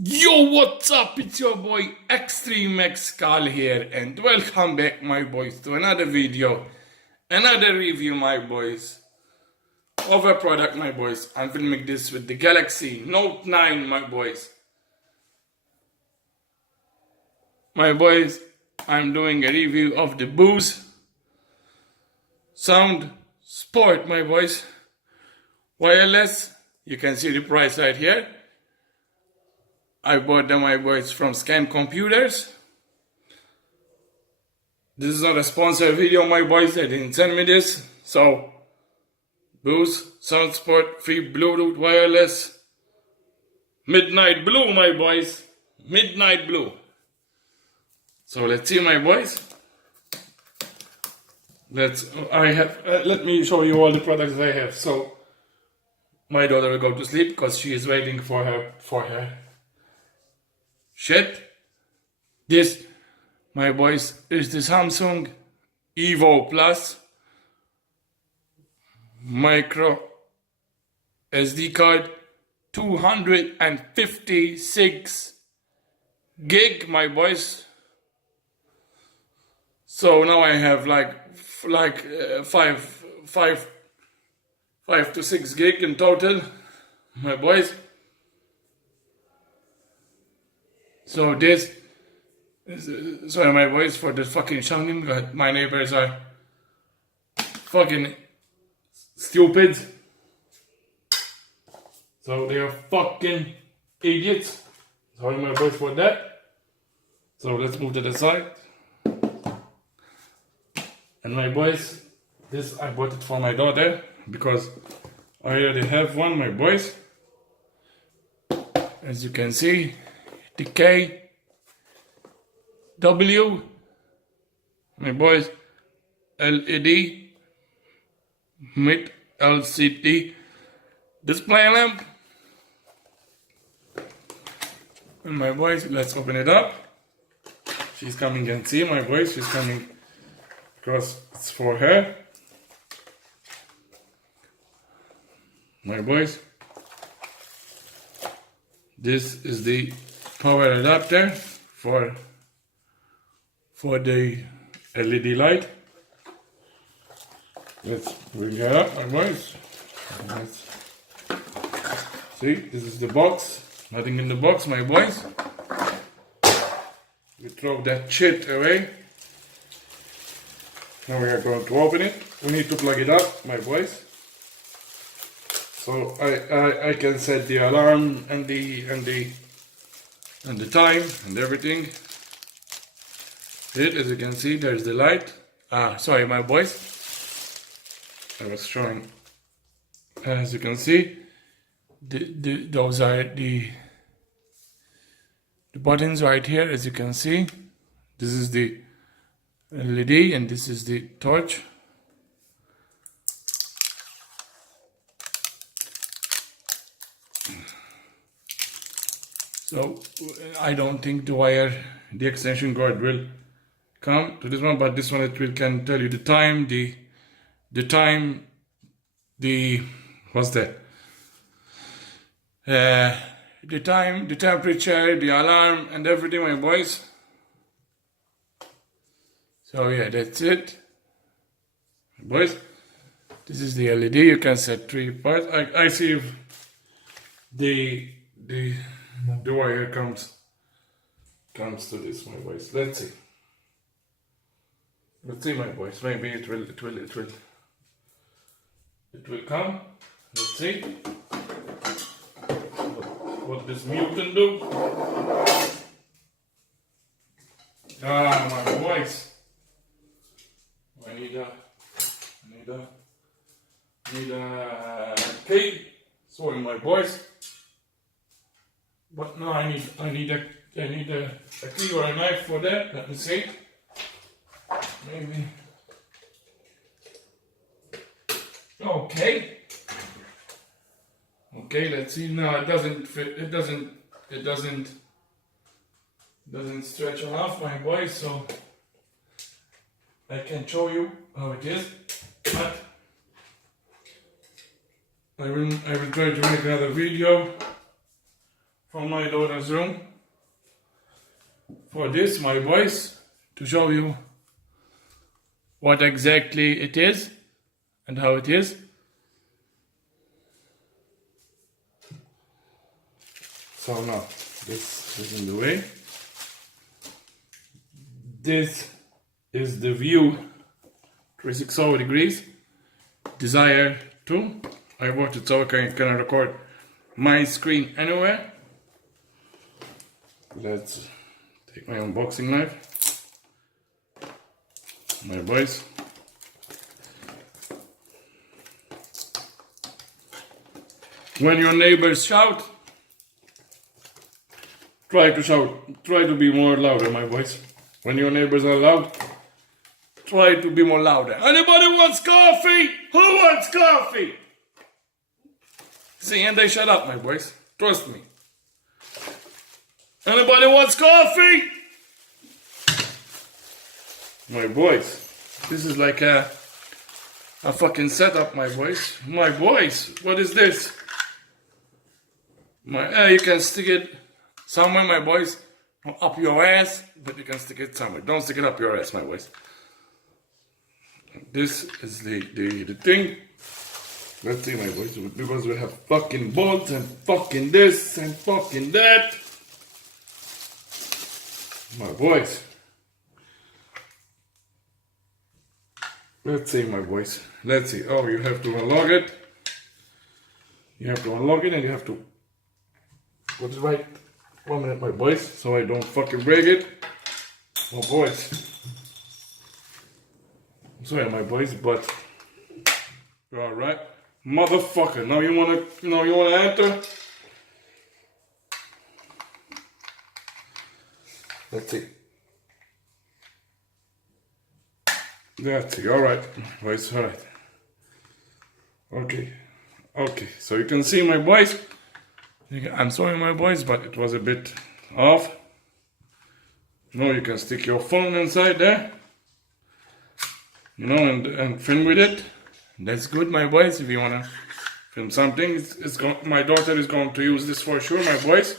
Yo, what's up? It's your boy X-Treme X Carl here, and welcome back, my boys, to another video, another review, my boys, of a product, my boys. I'm filming this with the Galaxy Note 9, my boys. My boys, I'm doing a review of the Bose SoundSport, my boys. Wireless. You can see the price right here. I bought them, my boys, from Scan Computers. This is not a sponsored video, my boys. They didn't send me this. So, Bose SoundSport free Bluetooth wireless. Midnight blue, my boys. Midnight blue. So let's see, my boys. Let me show you all the products I have. So, my daughter will go to sleep because she is waiting for her shit. This, my boys, is the Samsung Evo Plus micro SD card, 256 gig, my boys. So now I have five to 6 gig in total, my boys. So this is, sorry, my boys, for the fucking shouting, but my neighbors are fucking stupid. So they are fucking idiots. Sorry, my boys, for that. So let's move to the side. And my boys, this I bought it for my daughter because I already have one, my boys. As you can see, the KW, my boys, LED mid LCD display lamp. And my boys, let's open it up. She's coming and see, my boys, she's coming because it's for her. My boys, this is the power adapter for the LED light. Let's bring her up, my boys. See, this is the box. Nothing in the box, my boys. We throw that shit away. Now we are going to open it. We need to plug it up, my boys. So I can set the alarm and the time and everything. As you can see, there's the light. Sorry, my boys. I was showing. As you can see, those are the buttons right here. As you can see, this is the LED and this is the torch. So I don't think the extension cord will come to this one, but this one can tell you the time, what's that? The time, the temperature, the alarm, and everything, my boys. So yeah, that's it, boys. This is the LED. You can set 3 parts. I see if the wire comes to this, my boys. Let's see. Let's see, my boys. Maybe it will come. Let's see what this mute can do. My boys. I need a key. Sorry, my boys. But no, I need a key or a knife for that. Let me see. Maybe. Okay. Okay, let's see. No, it doesn't fit. It doesn't stretch enough, my boys. So I can show you how it is, but I will try to make another video from my daughter's room for this, my boys, to show you what exactly it is and how it is. So now, this is in the way. This is the view 360 degrees. Desire 2. I bought it so I can record my screen anywhere. Let's take my unboxing knife. My boys. When your neighbors shout, try to be more louder, my boys. When your neighbors are loud, try to be more louder. Anybody wants coffee? Who wants coffee? See, and they shut up, my boys. Trust me. Anybody wants coffee? My boys. This is like a fucking setup, my boys. My boys, what is this? You can stick it somewhere, my boys. Up your ass, but you can stick it somewhere. Don't stick it up your ass, my boys. This is the thing. Let's see, my boys, because we have fucking bolts and fucking this and fucking that. My boys. Let's see, my boys. Let's see. Oh, you have to unlock it. You have to unlock it and you have to put it right. 1 minute, my boys, so I don't fucking break it. My boys. I'm sorry, my boys, but you're alright. Motherfucker, now you wanna enter? Let's see. That's it, alright. Boys, alright. Okay. So you can see, my boys. I'm sorry, my boys, but it was a bit off. Now you can stick your phone inside there, and film with it. That's good, my boys. If you wanna film something, my daughter is going to use this for sure, my boys.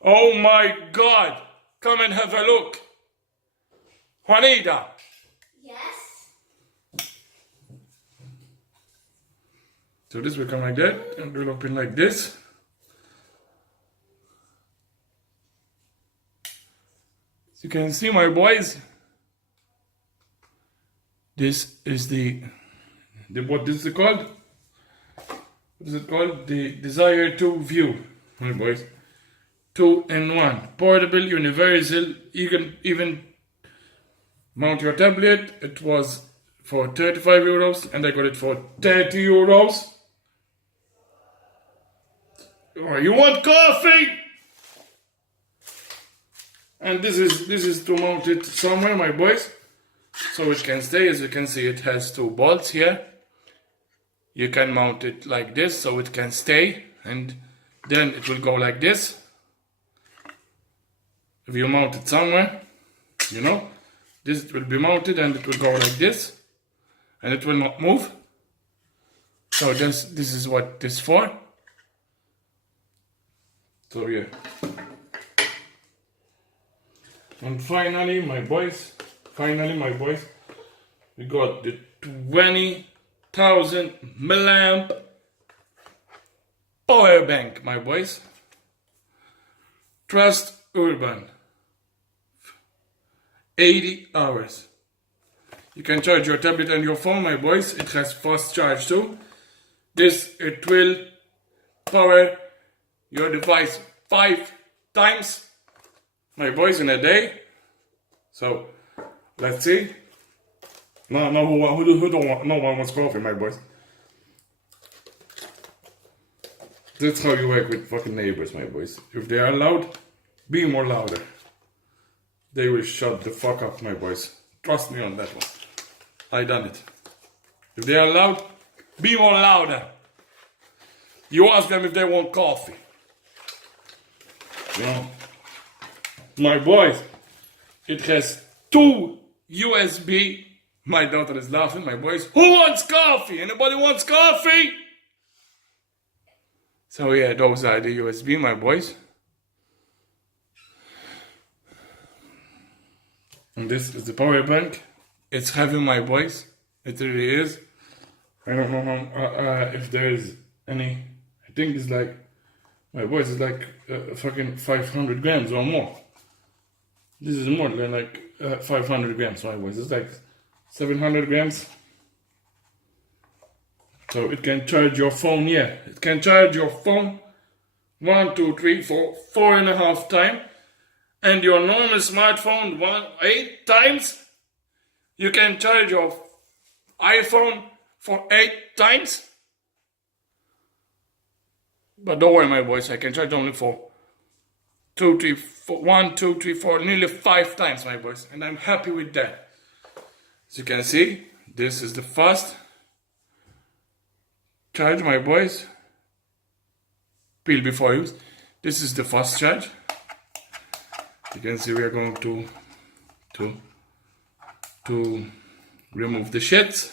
Oh my God! Come and have a look, Juanita. Yes. So this will come like that, and will open like this. As you can see, my boys, this is what is it called? What is it called? The Desire 2 View, my boys. 2-in-1. Portable, universal, you can even mount your tablet. It was for 35 euros and I got it for 30 euros. Oh, you want coffee? And this is to mount it somewhere, my boys, so it can stay. As you can see, it has 2 bolts here. You can mount it like this so it can stay, and then it will go like this. If you mount it somewhere, this will be mounted and it will go like this, and it will not move. So this is what this is for. So yeah. And finally, my boys, we got the 20,000 milliamp power bank, my boys. Trust Urban. 80 hours. You can charge your tablet and your phone, my boys. It has fast charge too. It will power your device 5 times, my boys, in a day. So let's see. No one wants coffee, my boys. That's how you work with fucking neighbors, my boys. If they are loud, be more louder. They will shut the fuck up, my boys. Trust me on that one. I done it. If they are loud, be more louder. You ask them if they want coffee. My boys, it has 2 USB. My daughter is laughing, my boys. Who wants coffee? Anybody wants coffee? So yeah, those are the USB, my boys. And this is the power bank. It's heavy, my boys. It really is. I don't know how, if there is any. I think it's like, my boys, it's like fucking 500 grams or more. This is more than like 500 grams, my boys. It's like 700 grams. So it can charge your phone, yeah. It can charge your phone 1, 2, 3, 4, 4.5 times. And your normal smartphone 8 times. You can charge your iPhone for 8 times. But don't worry, my boys, I can charge only for 2, 3, 4, 1, 2, 3, 4, nearly 5 times, my boys. And I'm happy with that. As you can see, this is the fast charge, my boys. Peel before use. This is the fast charge. You can see we are going to remove the shits.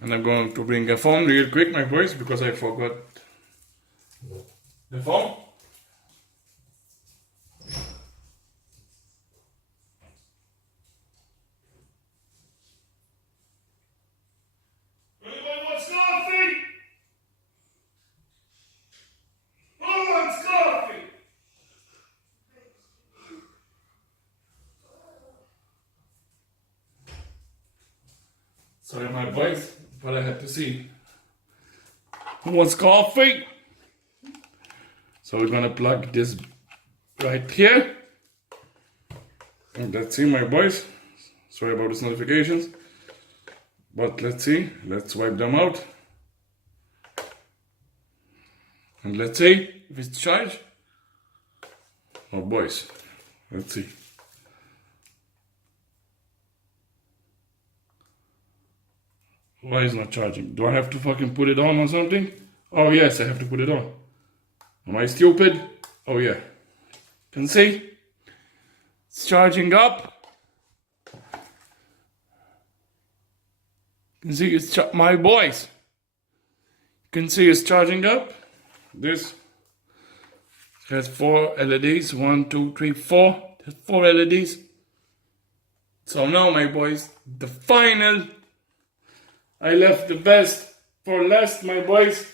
And I'm going to bring a phone real quick, my boys, because I forgot the phone. Anyone wants coffee? Who wants coffee? Sorry, my boys, but I had to see who wants coffee. So we're gonna plug this right here. And let's see, my boys. Sorry about these notifications. But let's see. Let's wipe them out. And let's see if it's charged. Oh, boys. Let's see. Why is it not charging? Do I have to fucking put it on or something? Oh yes, I have to put it on. Am I stupid? Oh yeah. Can see? It's charging up. You can see it's my boys. You can see it's charging up. This has 4 LEDs. 1, 2, 3, 4. There's 4 LEDs. So now, my boys, the final. I left the best for last, my boys.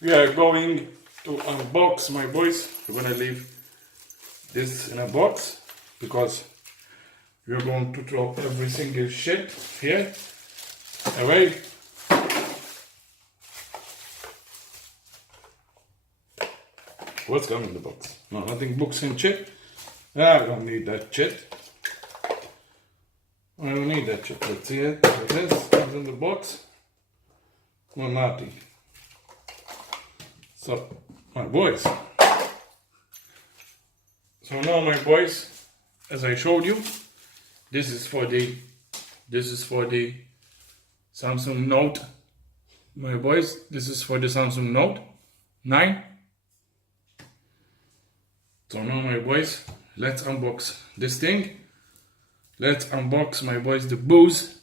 We are going to unbox, my boys. We're gonna leave this in a box because we're going to throw every single shit here away. What's coming in the box? No, nothing, books and shit. I don't need that shit. I don't need that shit. Let's see it. This comes in the box. No, nothing. So, my boys. So now, my boys, as I showed you, this is for the Samsung Note. My boys, this is for the Samsung Note 9. So now, my boys, let's unbox this thing. Let's unbox, my boys, the Bose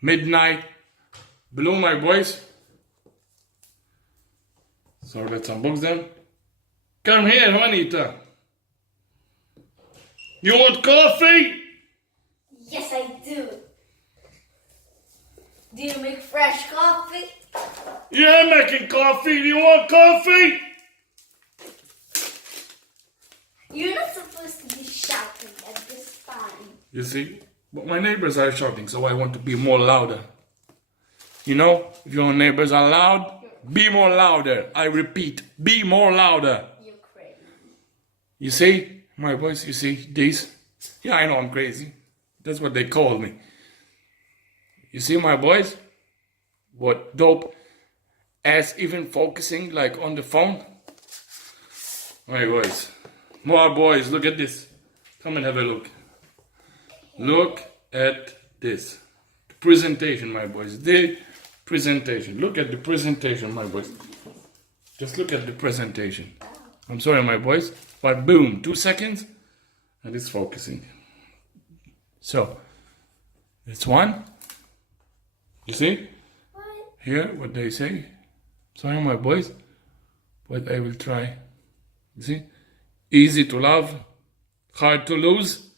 Midnight Blue, my boys. So let's unbox them. Come here, Juanita. You want coffee? Yes, I do. Do you make fresh coffee? Yeah, I'm making coffee. Do you want coffee? You're not supposed to be shouting at this time. You see, but my neighbors are shouting, so I want to be more louder. You know, if your neighbors are loud, be more louder. I repeat, be more louder. You're crazy. You see, my boys, you see these? Yeah, I know I'm crazy. That's what they call me. You see, my boys? What dope ass even focusing like on the phone? My boys. More boys, look at this. Come and have a look. Look at this. The presentation, my boys. The presentation. Look at the presentation, my boys. Just look at the presentation. I'm sorry, my boys. But boom, 2 seconds. And it's focusing. So, it's one. You see? What? Here, what they say. Sorry, my boys. but I will try. You see? Easy to love, hard to lose.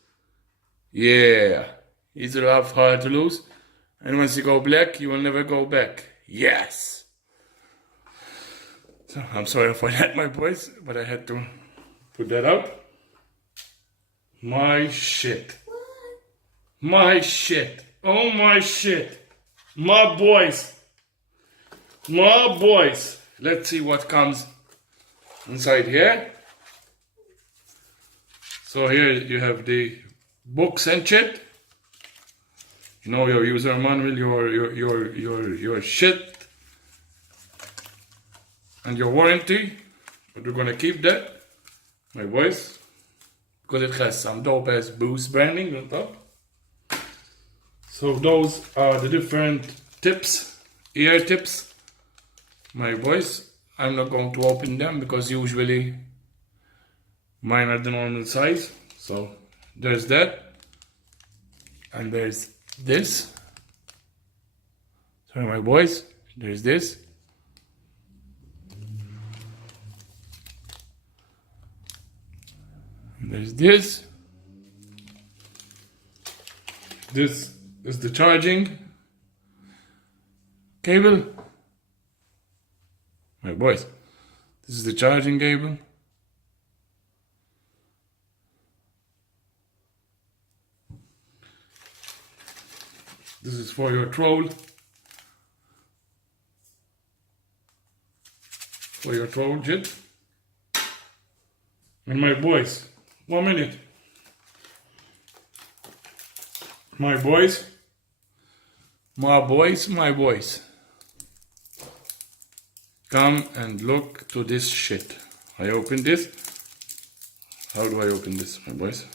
Yeah. Easy to love, hard to lose. And once you go black, you will never go back. Yes. So I'm sorry for that, my boys, but I had to put that out. My shit. My shit. Oh my shit. My boys. My boys. Let's see what comes inside here. So here you have the books and shit. You know, your user manual, your shit, and your warranty. But we're gonna keep that, my boys, because it has some dope ass Bose branding on top. So those are the different tips, ear tips, my boys. I'm not going to open them because usually mine are the normal size. So there's that, and there's this. Sorry, my boys. There's this. And there's this. This is the charging cable. My boys, this is the charging cable. This is for your troll. For your troll jit. And my boys, 1 minute. My boys. My boys, my boys. Come and look to this shit. I open this. How do I open this, my boys?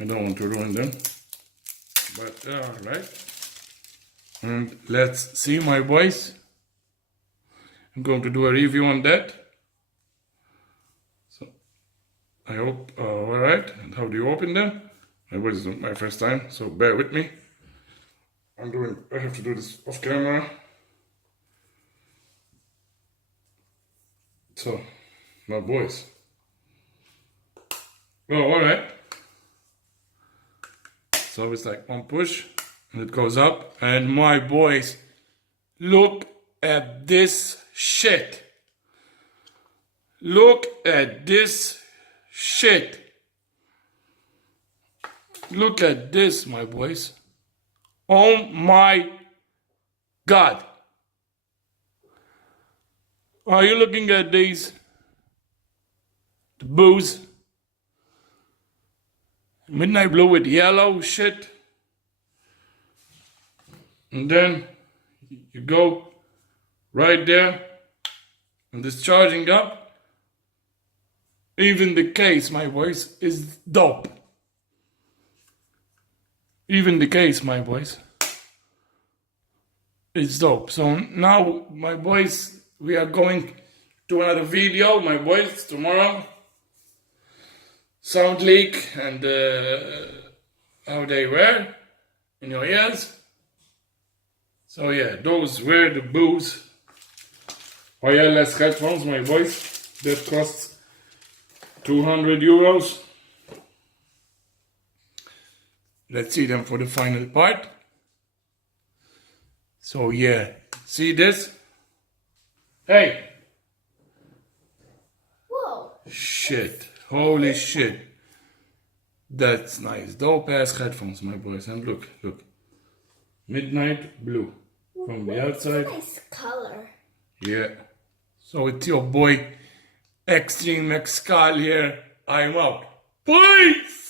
I don't want to ruin them, but they are right. And let's see, my boys. I'm going to do a review on that. So I hope, alright. And how do you open them? My boys, this is my first time, so bear with me. I have to do this off camera. So, my boys. Oh, alright. So it's like one push and it goes up. And my boys, look at this shit. Look at this shit. Look at this, my boys. Oh my God. Are you looking at these? The Bose. Midnight blue with yellow shit. And then you go right there. And this charging up. Even the case, my boys, is dope. Even the case, my boys, is dope. So now, my boys, we are going to another video, my boys, tomorrow. Sound leak and how they were in your ears. So yeah, those were the Bose wireless headphones, my boys. That costs 200 euros. Let's see them for the final part. So yeah, see this? Hey! Whoa! Shit, holy shit. That's nice. Dope ass headphones, my boys. And look, look. Midnight blue. From the outside. Nice color. Yeah. So it's your boy X-Treme X-Skull here. I'm out. Peace!